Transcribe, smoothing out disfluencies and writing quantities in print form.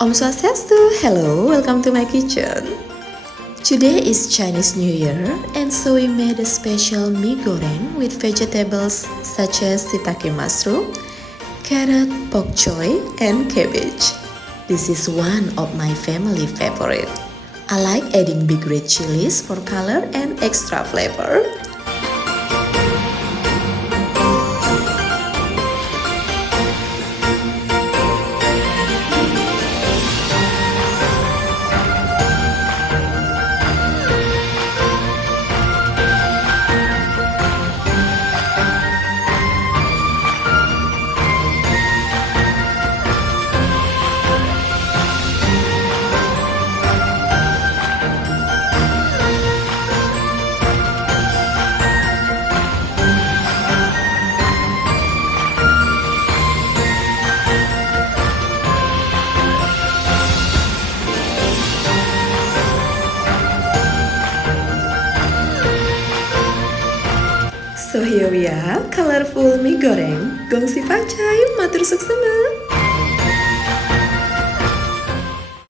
Om Swastiastu, hello, welcome to my kitchen. Today is Chinese New Year, and so we made a special mie goreng with vegetables such as shiitake mushroom, carrot, bok choy, and cabbage. This is one of my family favorite. I like adding big red chilies for color and extra flavor. So here we are, colorful mie goreng. Gongsi pacai, matur suksema.